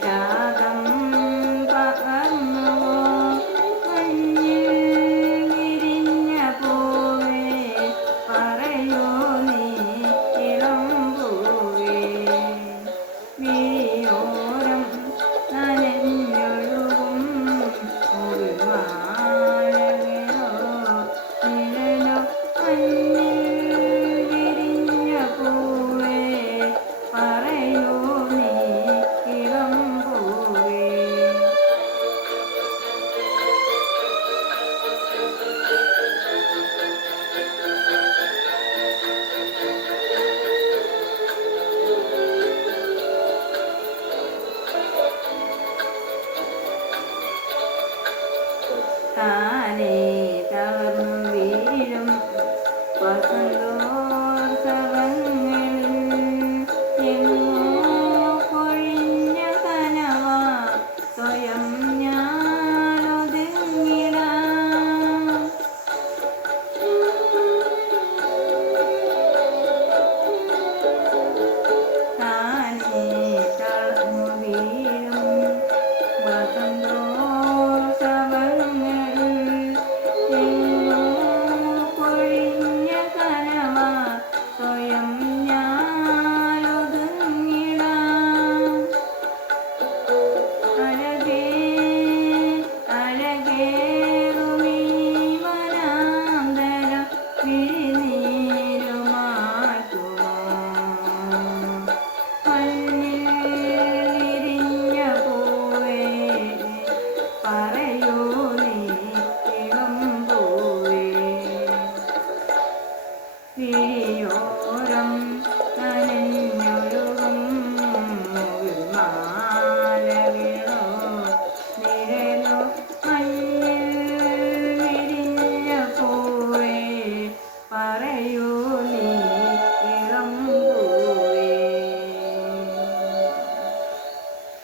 টাকা താനെ കവർന്നു വീഴും. para